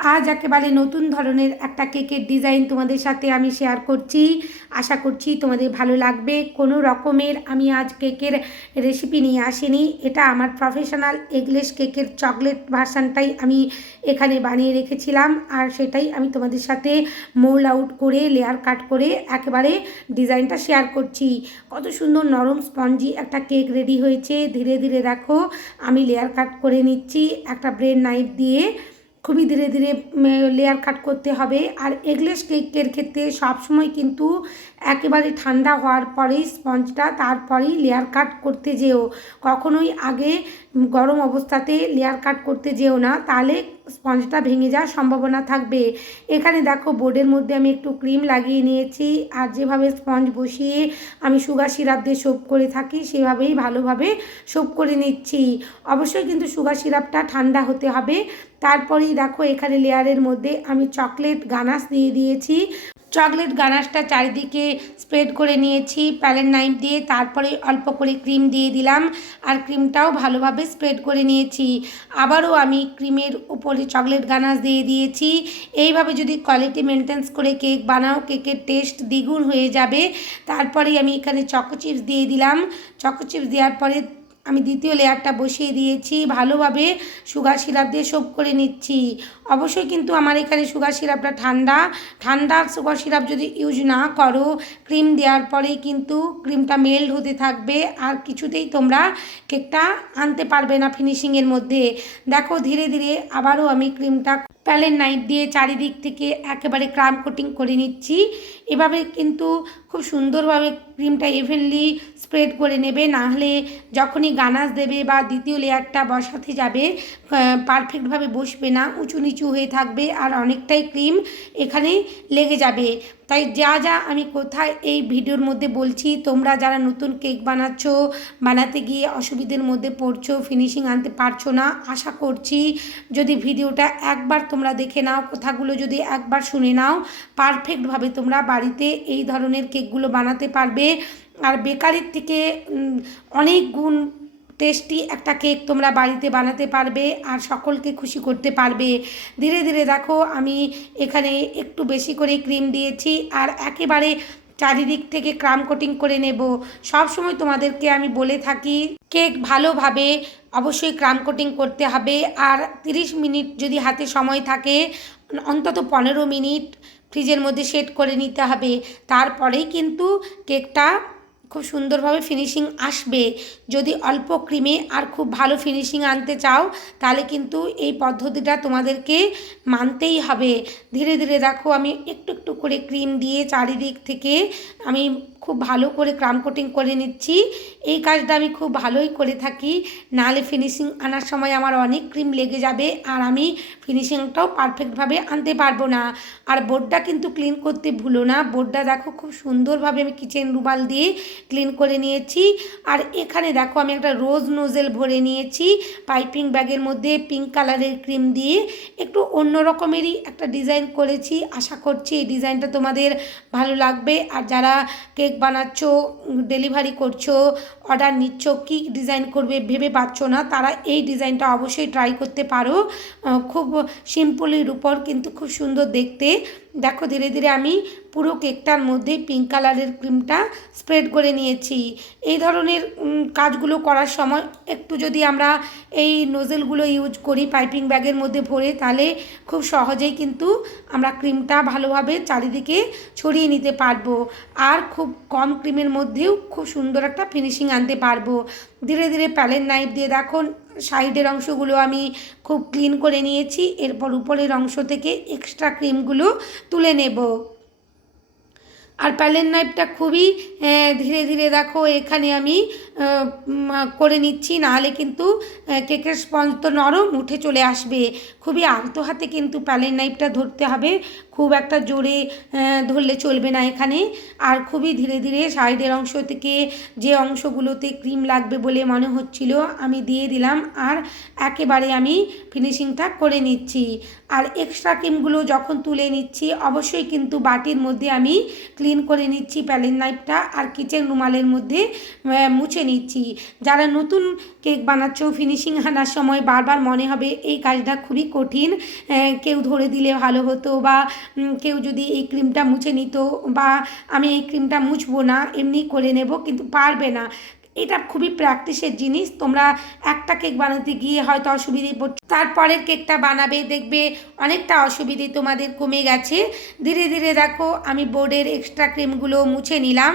আজ একেবারে নতুন ধরনের একটা কেকের ডিজাইন তোমাদের সাথে আমি শেয়ার করছি। আশা করছি তোমাদের ভালো লাগবে। কোনো রকমের আমি আজ কেকের রেসিপি নিয়ে আসিনি। এটা আমার প্রফেশনাল এগলেস কেকের চকলেট ভার্সানটাই আমি এখানে বানিয়ে রেখেছিলাম। আর সেটাই আমি তোমাদের সাথে মোল আউট করে লেয়ার কাট করে একেবারে ডিজাইনটা শেয়ার করছি। কত সুন্দর নরম স্পঞ্জি একটা কেক রেডি হয়েছে। ধীরে ধীরে দেখো, আমি লেয়ার কাট করে নিচ্ছি। একটা ব্রেড নাইফ দিয়ে খুবই ধীরে ধীরে লেয়ার কাট করতে হবে। আর এগলেস কেকের ক্ষেত্রে সবসময় কিন্তু একেবারে ঠান্ডা হওয়ার পরেই স্পঞ্জটা তারপরেই লেয়ার কাট করতে যেও। কখনোই আগে গরম অবস্থাতে লেয়ার কাট করতে যেও না, তাহলে স্পঞ্জটা ভেঙে যাওয়ার সম্ভাবনা থাকবে। এখানে দেখো বোর্ডের মধ্যে আমি একটু ক্রিম লাগিয়ে নিয়েছি, আর যেভাবে স্পঞ্জ বসিয়ে আমি সুগার সিরাপ দিয়ে সোপ করে থাকি, সেভাবেই ভালোভাবে সোপ করে নিচ্ছি। অবশ্যই কিন্তু সুগার সিরাপটা ঠান্ডা হতে হবে। তারপরেই দেখো, এখানে লেয়ারের মধ্যে আমি চকলেট গানাস দিয়ে দিয়েছি। চকলেট গানাশটা চারিদিকে স্প্রেড করে নিয়েছি প্যালেন নাইফ দিয়ে, তারপরে অল্প করে ক্রিম দিয়ে দিলাম আর ক্রিমটাও ভালোভাবে স্প্রেড করে নিয়েছি। আবারও আমি ক্রিমের উপরে চকলেট গানাশ দিয়ে দিয়েছি। এইভাবে যদি কোয়ালিটি মেনটেন্স করে কেক বানাও, কেকের টেস্ট দ্বিগুণ হয়ে যাবে। তারপরেই আমি এখানে চকো চিপস দিয়ে দিলাম। চকো চিপস দেওয়ার পরে আমি দ্বিতীয় লেয়ারটা বসিয়ে দিয়েছি, ভালোভাবে সুগার সিরাপ দিয়ে সোপ করে নিচ্ছি। অবশ্যই কিন্তু আমার এখানে সুগার সিরাপটা ঠান্ডা। ঠান্ডা সুগার সিরাপ যদি ইউজ না করো, ক্রিম দেওয়ার পরেই কিন্তু ক্রিমটা মেল্ট হতে থাকবে আর কিছুতেই তোমরা কেকটা আনতে পারবে না ফিনিশিংয়ের মধ্যে। দেখো, ধীরে ধীরে আবারও আমি ক্রিমটা প্যালেন নাইফ দিয়ে চারিদিক থেকে একেবারে ক্রাম কোটিং করে নিচ্ছি। এভাবে কিন্তু খুব সুন্দরভাবে ক্রিমটা ইভেনলি স্প্রেড করে নেবে। না হলে যখনই গানাস দেবে বা দ্বিতীয় লেয়ারটা বসাতে যাবে পারফেক্টভাবে বসবে না উঁচু নিচু হয়ে থাকবে আর অনেকটাই ক্রিম এখানে লেগে যাবে। তাই যা যা আমি কোথায় এই ভিডিওর মধ্যে বলছি, তোমরা যারা নতুন কেক বানাচ্ছ, বানাতে গিয়ে অসুবিধের মধ্যে পড়ছো ফিনিশিং আনতে পারছ না, আশা করছি যদি ভিডিওটা একবার তোমরা দেখে নাও, কথাগুলো যদি একবার শুনে নাও পারফেক্টভাবে তোমরা বাড়িতে এই ধরনের কেকগুলো বানাতে পারবে। আর বেকারির থেকে অনেক গুণ টেস্টি একটা কেক তোমরা বাড়িতে বানাতে পারবে আর সকলকে খুশি করতে পারবে। ধীরে ধীরে দেখো, আমি এখানে একটু বেশি করে ক্রিম দিয়েছি আর একেবারে চারিদিক থেকে ক্রাম কোটিং করে নেব। সব সময় তোমাদেরকে আমি বলে থাকি, কেক ভালোভাবে অবশ্যই ক্রাম কোটিং করতে হবে। আর 30 মিনিট যদি হাতে সময় থাকে, অন্তত পনেরো মিনিট ফ্রিজের মধ্যে সেট করে নিতে হবে। তারপরেই কিন্তু কেকটা খুব সুন্দরভাবে ফিনিশিং আসবে। যদি অল্প ক্রিমে আর খুব ভালো ফিনিশিং আনতে চাও, তাহলে কিন্তু এই পদ্ধতিটা তোমাদেরকে মানতেই হবে। ধীরে ধীরে দেখো, আমি একটু একটু করে ক্রিম দিয়ে চারিদিক থেকে আমি খুব ভালো করে ক্রাম কোটিং করে নিচ্ছি। এই কাজটা আমি খুব ভালোই করে থাকি। নাহলে ফিনিশিং আনার সময় আমার অনেক ক্রিম লেগে যাবে আর আমি ফিনিশিংটাও পারফেক্টভাবে আনতে পারব না। আর বোর্ডটা কিন্তু ক্লিন করতে ভুলো না। বোর্ডটা দেখো, খুব সুন্দরভাবে আমি কিচেন রুমাল দিয়ে ক্লিন করে নিয়েছি। আর এখানে দেখো আমি একটা রোজ নোজেল ভরে নিয়েছি। পাইপিং ব্যাগের মধ্যে পিঙ্ক কালারের ক্রিম দিয়ে। একটু অন্য রকমেরই একটা ডিজাইন করেছি। আশা করছি এই ডিজাইনটা তোমাদের ভালো লাগবে। আর যারা কেক বানাচ্ছ, ডেলিভারি করছ, অর্ডার নিচ্ছ, কী ডিজাইন করবে ভেবে পাচ্ছ না, তারা এই ডিজাইনটা অবশ্যই ট্রাই করতে পারো। খুব সিম্পলের উপর, কিন্তু খুব সুন্দর দেখতে। দেখো, ধীরে ধীরে আমি পুরো কেকটার মধ্যে পিঙ্ক কালারের ক্রিমটা স্প্রেড করে নিয়েছি। এই ধরনের কাজগুলো করার সময় একটু যদি আমরা এই নোজেলগুলো ইউজ করি পাইপিং ব্যাগের মধ্যে ভরে, তাহলে খুব সহজেই কিন্তু আমরা ক্রিমটা ভালোভাবে চারিদিকে ছড়িয়ে নিতে পারব আর খুব কম ক্রিমের মধ্যেও খুব সুন্দর একটা ফিনিশিং আনতে পারব। ধীরে ধীরে প্যালেন নাইফ দিয়ে দেখো সাইডের অংশগুলো আমি খুব ক্লিন করে নিয়েছি, এরপর উপরের অংশ থেকে এক্সট্রা ক্রিমগুলো তুলে নেব। আর প্যালেন নাইফটা খুবই ধীরে ধীরে দেখো, এখানে আমি করে নিচ্ছি, নাহলে কিন্তু কেকের স্পঞ্জ তো নরম, উঠে চলে আসবে। খুবই আলতো হাতে কিন্তু প্যালেন নাইফটা ধরতে হবে। খুব একটা জোরে ধরলে চলবে না এখানে। আর খুবই ধীরে ধীরে সাইডের অংশ থেকে যে অংশগুলোতে ক্রিম লাগবে বলে মনে হচ্ছিল, আমি দিয়ে দিলাম। আর একেবারে আমি ফিনিশিংটা করে নিচ্ছি। আর এক্সট্রা ক্রিমগুলো যখন তুলে নিচ্ছি, অবশ্যই কিন্তু বাটির মধ্যে আমি ক্লিন করে নিচ্ছি প্যালেন নাইফটা। আর কিচেন রুমালের মধ্যে মুছে নিচ্ছি। যারা নতুন কেক বানাচ্ছ ফিনিশিং আনার সময় বারবার মনে হবে, এই কাজটা খুবই কঠিন কেউ ধরে দিলে ভালো হতো বা কেউ যদি এই ক্রিমটা মুছে নিত বা, আমি এই ক্রিমটা মুছবো না, এমনি করে নেব, কিন্তু পারবে না। এটা খুবই প্র্যাকটিসের জিনিস। তোমরা একটা কেক বানাতে গিয়ে হয়তো অসুবিধে পড়ছো, তারপরের কেকটা বানাবে, দেখবে অনেকটা অসুবিধে তোমাদের কমে গেছে। ধীরে ধীরে দেখো, আমি বোর্ডের এক্সট্রা ক্রিমগুলো মুছে নিলাম।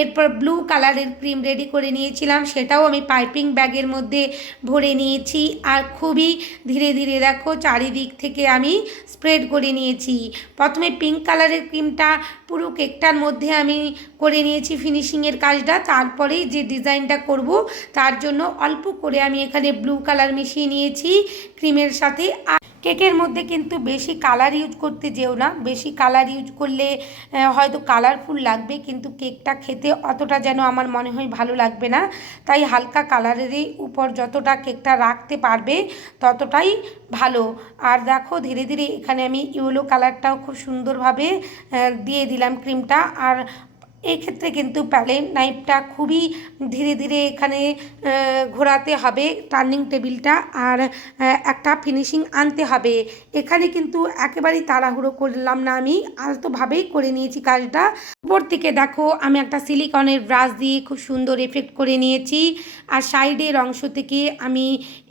এরপর ব্লু কালারের ক্রিম রেডি করে নিয়েছিলাম, সেটাও আমি পাইপিং ব্যাগের মধ্যে ভরে নিয়েছি। আর খুবই ধীরে ধীরে দেখো, চারিদিক থেকে আমি স্প্রেড করে নিয়েছি। প্রথমে পিঙ্ক কালারের ক্রিমটা পুরো কেকটার মধ্যে আমি করে নিয়েছি ফিনিশিংয়ের কাজটা। তারপরেই যে ডিজাইনটা করব। তার জন্য অল্প করে আমি এখানে ব্লু কালার মিশিয়ে নিয়েছি ক্রিমের সাথে। আর কেকের মধ্যে কিন্তু বেশি কালার ইউজ করতে যেও না। বেশি কালার ইউজ করলে হয়তো কালারফুল লাগবে, কিন্তু কেকটা খেতে অতটা যেন আমার মনে হয় ভালো লাগবে না। তাই হালকা কালারেরই উপর যতটা কেকটা রাখতে পারবে, ততটাই ভালো। আর দেখো, ধীরে ধীরে এখানে আমি ইয়েলো কালারটাও খুব সুন্দরভাবে দিয়ে দিলাম ক্রিমটা আর এই ক্ষেত্রে কিন্তু প্যালেন নাইফটা খুবই ধীরে ধীরে এখানে ঘোরাতে হবে টার্নিং টেবিলটা আর একটা ফিনিশিং আনতে হবে। এখানে কিন্তু একেবারেই তাড়াহুড়ো করলাম না আমি, আলতোভাবেই করে নিয়েছি কাজটা। উপর থেকে দেখো আমি একটা সিলিকনের ব্রাশ দিয়ে খুব সুন্দর এফেক্ট করে নিয়েছি আর সাইডের অংশ থেকে আমি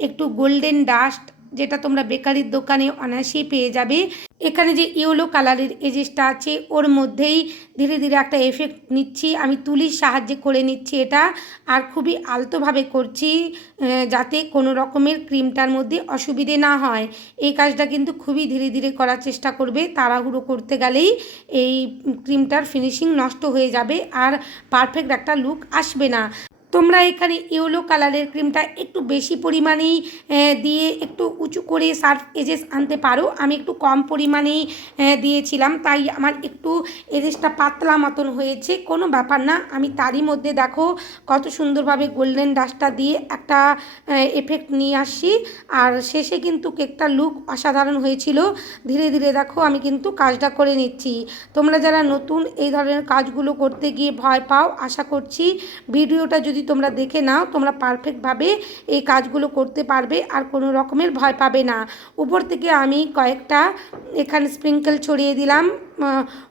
একটু গোল্ডেন ডাস্ট, যেটা তোমরা বেকারির দোকানে অনায়াসেই পেয়ে যাবে। এখানে যে ইয়েলো কালারের এজেসটা আছে, ওর মধ্যেই ধীরে ধীরে একটা এফেক্ট নিচ্ছি। আমি তুলির সাহায্যে করে নিচ্ছি এটা আর খুবই আলতোভাবে করছি যাতে কোনো রকমের ক্রিমটার মধ্যে অসুবিধে না হয়। এই কাজটা কিন্তু খুবই ধীরে ধীরে করার চেষ্টা করবে। তাড়াহুড়ো করতে গেলেই এই ক্রিমটার ফিনিশিং নষ্ট হয়ে যাবে আর পারফেক্ট একটা লুক আসবে না। তোমরা এখানে ইয়েলো কালারের ক্রিমটা একটু বেশি পরিমাণেই দিয়ে একটু উঁচু করে সার্ফ এজেস আনতে পারো। আমি একটু কম পরিমাণেই দিয়েছিলাম, তাই আমার একটু এজেসটা পাতলা মতন হয়েছে, কোনো ব্যাপার না। আমি তারই মধ্যে দেখো কত সুন্দরভাবে গোল্ডেন ডাস্টটা দিয়ে একটা এফেক্ট নিয়ে আসছি। আর শেষে কিন্তু কেকটা লুক অসাধারণ হয়েছিল। ধীরে ধীরে দেখো আমি কিন্তু কাজটা করে নিচ্ছি। তোমরা যারা নতুন এই ধরনের কাজগুলো করতে গিয়ে ভয় পাও, আশা করছি ভিডিওটা যদি তোমরা দেখে নাও, তোমরা পারফেক্টভাবে এই কাজগুলো করতে পারবে আর কোনো রকমের ভয় পাবে না। উপর থেকে আমি কয়েকটা এখানে স্প্রিঙ্কেল ছড়িয়ে দিলাম।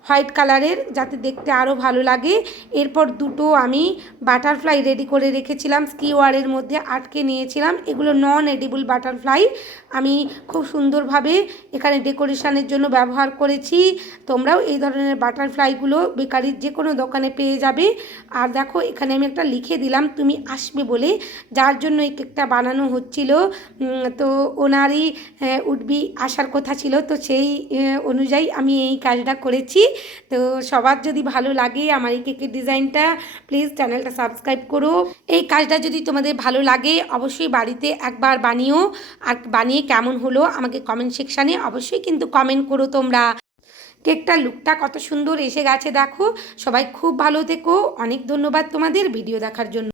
হোয়াইট কালারের যাতে দেখতে আরও ভালো লাগে। এরপর দুটো আমি বাটারফ্লাই রেডি করে রেখেছিলাম, স্কিওয়ারের মধ্যে আটকে নিয়েছিলাম। এগুলো নন এডিবল বাটারফ্লাই। আমি খুব সুন্দরভাবে এখানে ডেকোরেশনের জন্য ব্যবহার করেছি। তোমরাও এই ধরনের বাটারফ্লাইগুলো বেকারির যে কোনো দোকানে পেয়ে যাবে। আর দেখো, এখানে আমি একটা লিখে দিলাম, তুমি আসবে বলে। যার জন্য এই কেকটা বানানো হচ্ছিল। তো ওনারই উঠবি আসার কথা ছিল। তো সেই অনুযায়ী আমি এই কাজটা করেছি। তো সবার যদি ভালো লাগে আমার এই কেকের ডিজাইনটা প্লিজ চ্যানেলটা সাবস্ক্রাইব করো। এই কাজটা যদি তোমাদের ভালো লাগে, অবশ্যই বাড়িতে একবার বানিও। আর বানিয়ে কেমন হলো আমাকে কমেন্ট সেকশানে অবশ্যই কিন্তু কমেন্ট করো তোমরা। কেকটার লুকটা কত সুন্দর এসে গেছে দেখো। সবাই খুব ভালো থেকো। অনেক ধন্যবাদ তোমাদের ভিডিও দেখার জন্য।